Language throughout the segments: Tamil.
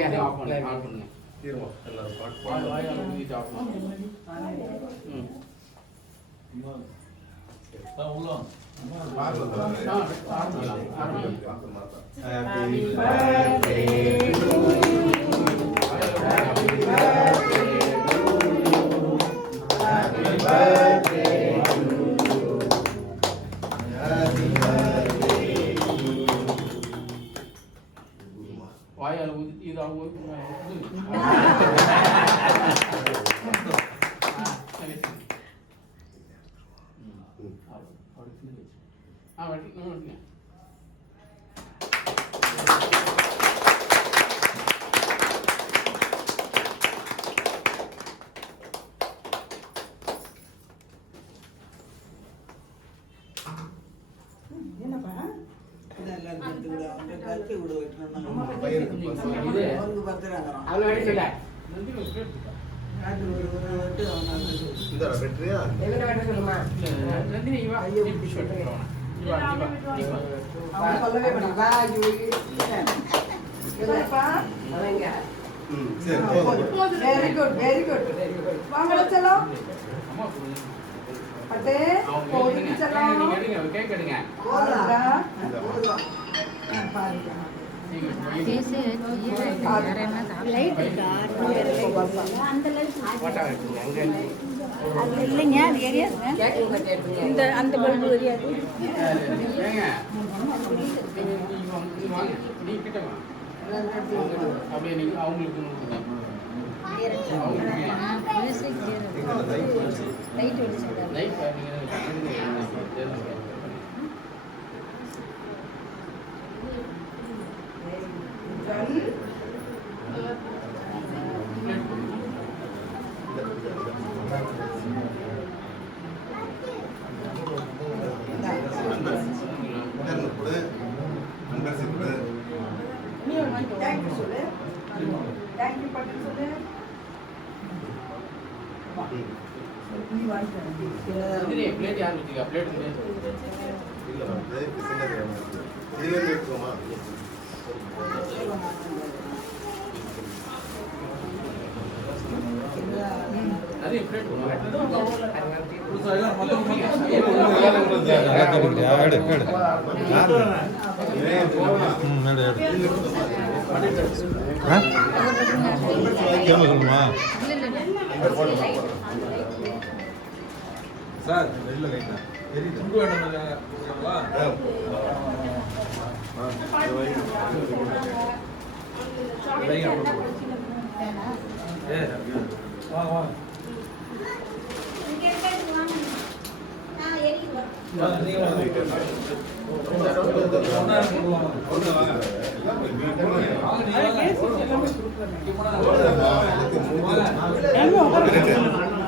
ஆஃப் பண்ணுங்க. இருமா எல்லாரும் பாட்டு வாய் ஊதிட்டு ஆஃப் பண்ணுங்க. உள்ள பாட்டு Happy birthday to you. Happy birthday to you. Happy birthday to you. Happy birthday to you. வாயால ஊதிட்டு இத ஊதி Very good, very good. வாங்க செல்லம். அட்டே போடுங்க செல்லம். நீங்க எடுங்க, கேக் எடுங்க. போடுடா. பாருங்க. இல்லைங்க அது எரியாது இந்த அந்த பல்பு எரியாது அப்படியே நீங்க அவங்களுக்கு பிளேட் யார் வச்சுக்கா பிளேட் அது பிளேட் சார் வெளில லைட்டா துண்டு வேணும்ங்களா வா வா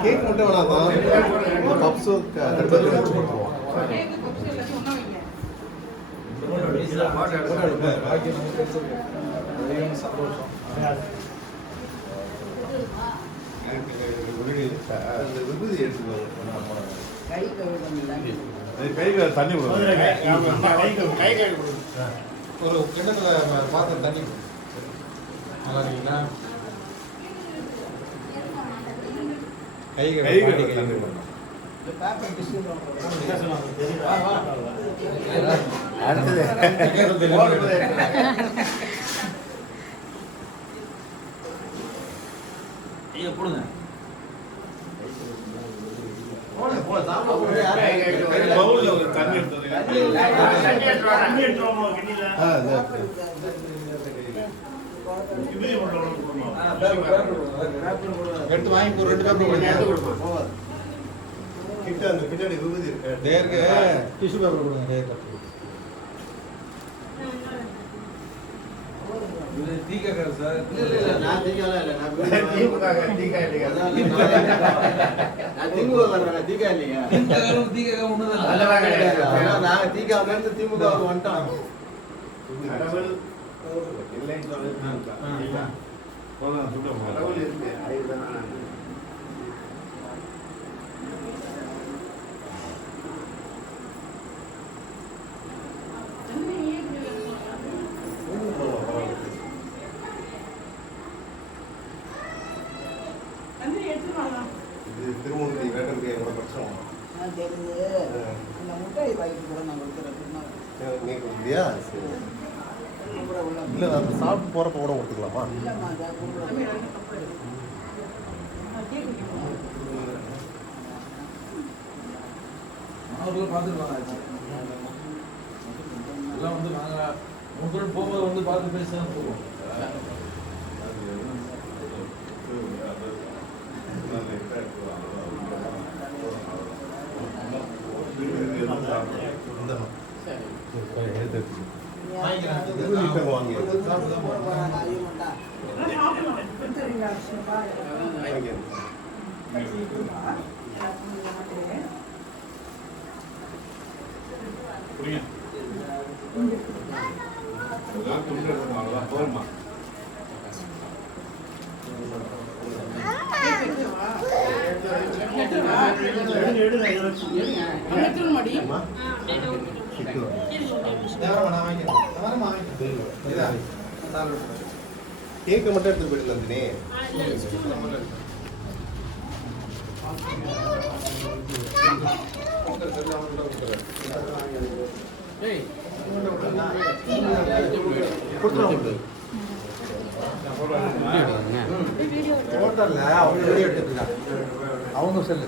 கேக் மட்டும் வேணாம் பப்ஸு விபூதி எடுத்துக்கோங்க கை தண்ணி ஒரு கிணத்துல பாத்திரம் தண்ணி நல்லா இருக்கீங்களா கை தண்ணி போடுங்க எடுத்து வாங்கி ரெண்டு பேப்பர் கிட்ட அந்த பின்னாடி விபூதி இருக்கு டிஷ்யூ பேப்பர் கொடுங்க சார் நான் தீகால இல்ல நான் தீகா இல்லையா நான் திமுக வர்றேன் தீகா இல்லையா தீகா ஒண்ணுதான் அதெல்லாம் கிடையாது நான் தீகால இருந்து திமுக வந்துட்டோம் கடவுள் இல்லைன்னு சொல்லுங்க கடவுள் இருக்கு அதுதான் இது திருமூர்த்தி வேட்டனுக்கு எவ்வளோ பட்சம் நான் தெரியுது இந்த முட்டாய் பாக்கெட் கூட நான் கொடுக்குறேன் நீ கொடுக்குறியா சரி கூட உள்ள இல்லை அது சாப்பிட்டு போகிறப்ப கூட கொடுத்துக்கலாமா இல்லைம்மா அதை கொடுக்குறேன் அவங்கள பார்த்துருப்பாங்க எல்லாம் வந்து நாங்கள் உங்களுடன் போகும்போது வந்து பார்த்து பேசி தான் போவோம் வாங்கி போகுமா கேக்க மட்டும் எடுத்து போயிட்டு நந்தினி ஏய் கொடுத்துருவோம் ஹோட்டல்ல அவங்க வெளியே எடுத்துருக்காங்க அவங்க செல்லு